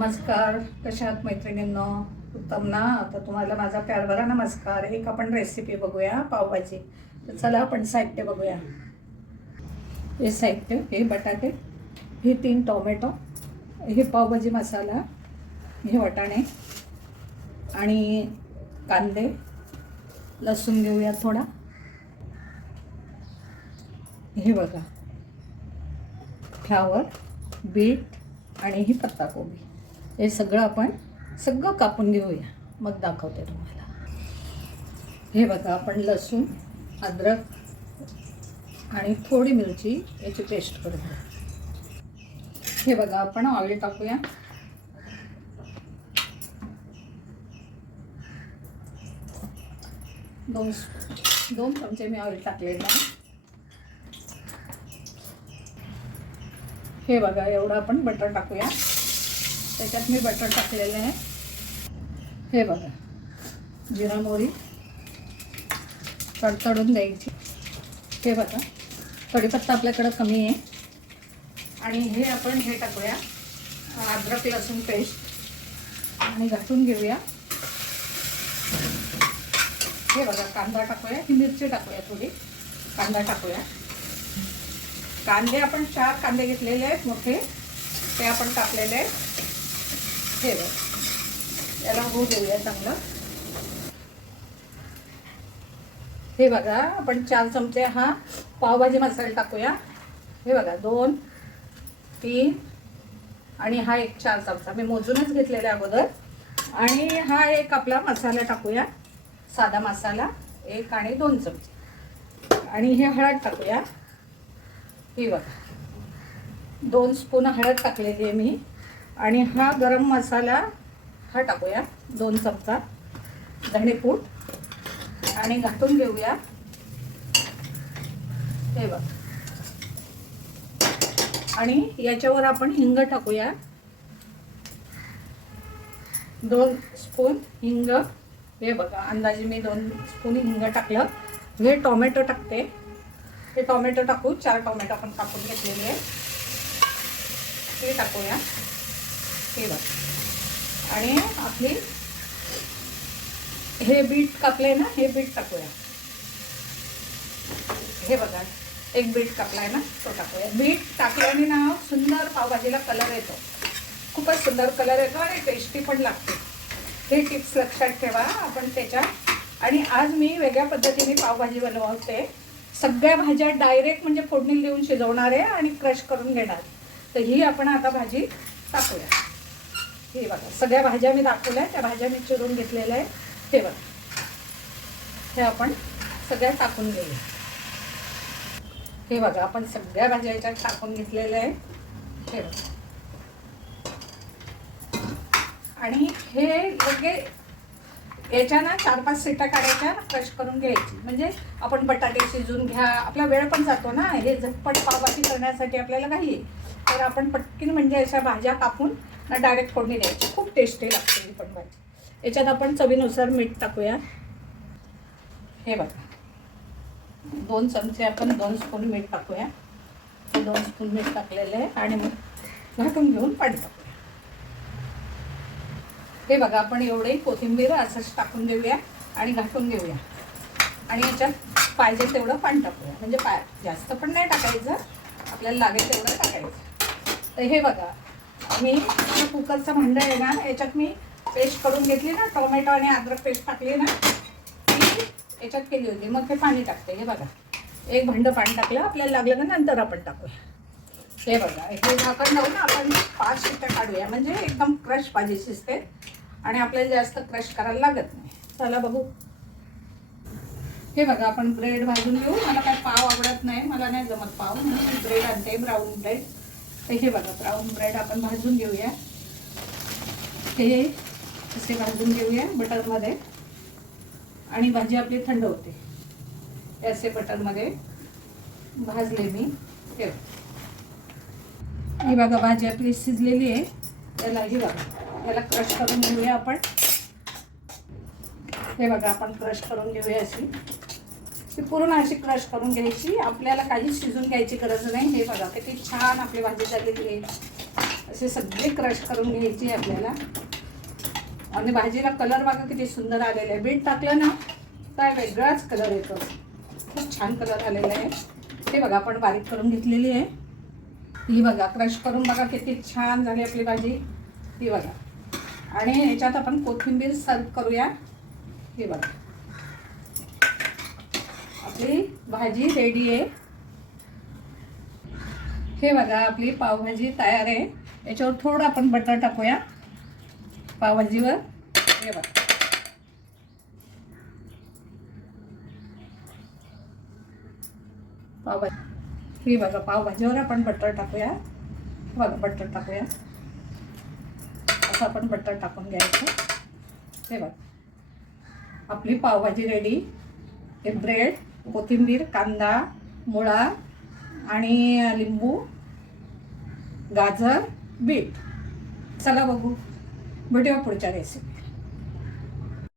नमस्कार. कशा आहात मैत्रिणींनो? उत्तम ना तर तुम्हाला माझा प्यारभरा नमस्कार. एक आपण रेसिपी बघूया पावभाजी. तर चला आपण साहित्य बघूया. हे साहित्य हे बटाटे हे तीन टोमॅटो हे पावभाजी मसाला हे वाटाणे आणि कांदे. लसूण घेऊया थोडा. हे बघा. फ्लावर बीट आणि ही पत्ताकोबी. हे सगळं आपण सगळं कापून घेऊया. मग दाखवते तुम्हाला. हे बघा आपण लसूण अद्रक आणि थोडी मिरची याची पेस्ट करून हे बघा आपण ऑइल टाकूया. दोन दोन चमचे मी ऑइल टाकलेलं आहे हे बघा एवढं आपण बटर टाकूया. त्याच्यात मी बटर टाकलेलं आहे. हे बघा जिरा मोरी तडतडून द्यायची. हे बघा कढीपत्ता आपल्याकडं कमी आहे. आणि हे आपण हे टाकूया अद्रक लसूण पेस्ट. आणि घासून घेऊया. हे बघा कांदा टाकूया ही मिरची टाकूया थोडी. कांदा टाकूया. कांदे आपण चार कांदे घेतलेले आहेत मोठे. ते आपण टाकलेले आहेत. हे बघ. याला होऊ देऊया चांगलं. हे बघा आपण चार चमचे हा पावभाजी मसाला टाकूया. हे बघा दोन तीन आणि हा एक चार चमचा. मी मोजूनच घेतलेला अगोदर. आणि हा एक आपला मसाला टाकूया. साधा मसाला एक आणि दोन चमचे. आणि हे हळद टाकूया. ही बघा. दोन स्पून हळद टाकलेली आहे मी. आणि हा गरम मसाला हा टाकूया दोन चमचा धणेपूड आणि घाटून घेऊया. हे बघ. आणि याच्यावर आपण हिंग टाकूया. दोन स्पून हिंग. हे बघा अंदाजे मी दोन स्पून हिंग टाकलं. मी टोमॅटो टाकते. हे टोमॅटो टाकू. चार टोमॅटो आपण कापून घेतलेले आहे ते टाकूया. हे बघ. आणि आपली हे बीट कापले ना हे बीट टाकूया. हे बघा एक बीट कापलाय ना तो टाकूया. बीट टाकल्याने ना सुंदर पावभाजीला कलर येतो. खूपच सुंदर कलर येतो आणि टेस्टी पण लागते. हे टिप्स लक्षात ठेवा आपण त्याच्यात आणि आज मी वेगळ्या पद्धतीने पावभाजी बनवते. सगळ्या भाज्या डायरेक्ट म्हणजे फोडणी देऊन शिजवणार आहे आणि क्रश करून घेणार. तर ही आपण आता भाजी टाकूया. हे बघा सगळ्या भाज्या मी दाखवल्या त्या भाज्या मी चिरून घेतलेल्या आहेत. हे बघा. हे आपण सगळ्या टाकून घेऊया. हे बघा आपण सगळ्या भाज्या याच्यात टाकून घेतलेल्या आहे हे बघा. आणि हे लगे याच्या ना चार पाच सीटा काढायच्या क्रश करून घ्यायची. म्हणजे आपण बटाटे शिजून घ्या. आपला वेळ पण जातो ना. हे झटपट पावभाजी करण्यासाठी आपल्याला काही तर आपण पटकीन म्हणजे अशा भाज्या कापून ना डायरेक्ट फोडणी द्यायची. खूप टेस्टी लागते ही पण भाजी. याच्यात आपण चवीनुसार मीठ टाकूया. हे बघा. दोन चमचे आपण दोन स्पून मीठ टाकूया. दोन स्पून मीठ टाकलेलं आहे आणि मग घाटून घेऊन पाणी टाकूया. हे बघा आपण एवढे कोथिंबीर असंच टाकून देऊया आणि घाटून घेऊया. आणि याच्यात पाहिजे तेवढं पाणी टाकूया. म्हणजे पा जास्त पण नाही टाकायचं. आपल्याला लागेल तेवढं टाकायचं. तर हे बघा मी कुकरचं भांडं आहे ना याच्यात मी पेस्ट करून घेतली ना टोमॅटो आणि अद्रक पेस्ट टाकली ना ती याच्यात केली होती. मग ते पाणी टाकते. हे बघा. एक भांडं पाणी टाकलं आपल्याला लागलं का नंतर आपण टाकूया. हे बघा. हे झाकण लावून आपण पाच शिट्ट्या काढूया. म्हणजे एकदम क्रश पाहिजे शिजते. आणि आपल्याला जास्त क्रश करायला लागत नाही. चला बघू. हे बघा आपण ब्रेड भाजून घेऊ. मला काय पाव आवडत नाही. मला नाही जमत पाव. म्हणून ब्रेड आणते ब्राऊन ब्रेड. तर हे बघा ब्राऊन ब्रेड आपण भाजून घेऊया. हे असे भाजून घेऊया बटरमध्ये. आणि भाजी आपली थंड होते. हे असे बटरमध्ये भाजले मी. ठेव ही बघा भाजी आपली शिजलेली आहे. त्याला ही बघा याला क्रश करून घेऊया आपण. हे बघा आपण क्रश करून घेऊया अशी. ती पूर्ण अशी क्रश करून घ्यायची. आपल्याला काही शिजून घ्यायची गरज नाही. हे बघा किती छान आपली भाजी झालेली आहे असे सगळे क्रश करून घ्यायची आपल्याला. आणि भाजीला कलर बघा किती सुंदर आलेला आहे. बीट टाकलं ना काय वेगळाच कलर येतो. खूप छान कलर आलेला आहे. हे बघा आपण बारीक करून घेतलेली आहे. ही बघा क्रश करून बघा किती छान झाली आपली भाजी. ही बघा. आणि याच्यात आपण कोथिंबीर सर्व करूया. ही बघा. आपली भाजी रेडी आहे. हे बघा आपली पावभाजी तयार आहे. याच्यावर थोडं आपण बटर टाकूया. पावभाजीवर. हे बघा. पावभाजी. हे बघा पावभाजीवर आपण बटर टाकूया. हे बघा बटर टाकूया. असं आपण बटर टाकून घ्यायचं. हे बघा. आपली पावभाजी रेडी हे ब्रेड कोथिंबीर कांदा मुळा आणि लिंबू गाजर बीट. चला बघू. भेटूया पुढच्या रेसिपी